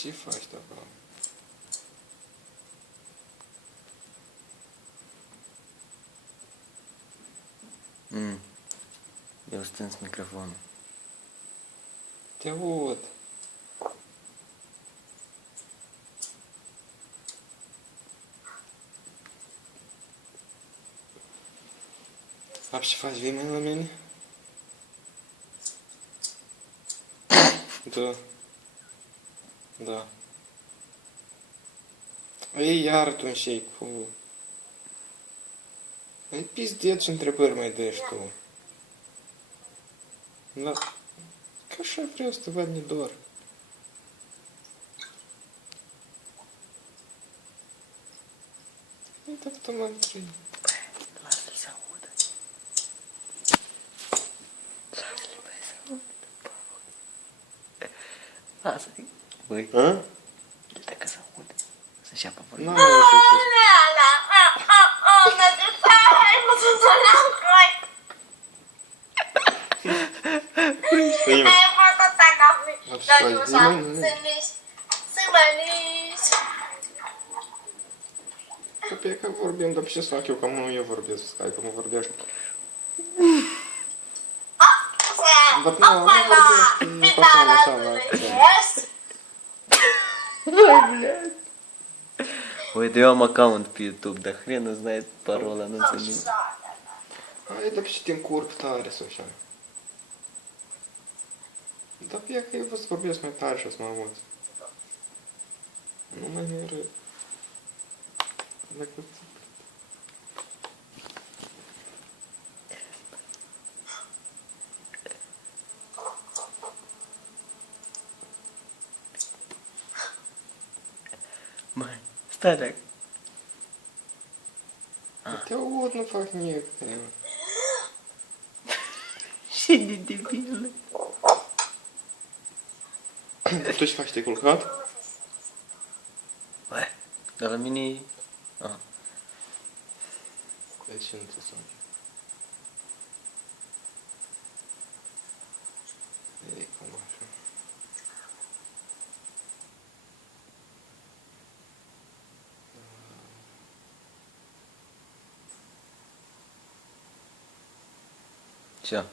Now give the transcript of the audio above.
Ce faci, da? Eu stâns microfonul. Te aud. Sabes ce faci? Vii mai la mine? Da. Da. Ei, iar tu înșei cu... Ai pizdeț ce întrebări mai dăși tu. Da. Că așa vreau să te văd nedor. Uite că mă întreb. Lasă-l să audă. Lasă-l, băi, să audă. Lasă-l. Băi. Hă? Du-te că să audă. Să înceapă vorba. N-am auzit ce Copii, că vorbim, dar ce să fac eu, că nu eu vorbesc pe Skype, mă vorbești. Dar nu vorbești, păsăm așa la Ой, блядь. Ой, да я am аккаунт pe YouTube, dar хрен знает parola, nu înțeleg. Hai, dar ce te încurc tare sau așa. Dar pe că eu vă să vorbesc mai tare și o să mă auzi. Nu mai merg. Dacă... Măi, stai dacă. Te aud, nu fac nimic. Ce de debil. Tu ce faci, te-ai culcat? Băi, dar la mine e... De ce nu te suni? Ei, cum așa? Ce?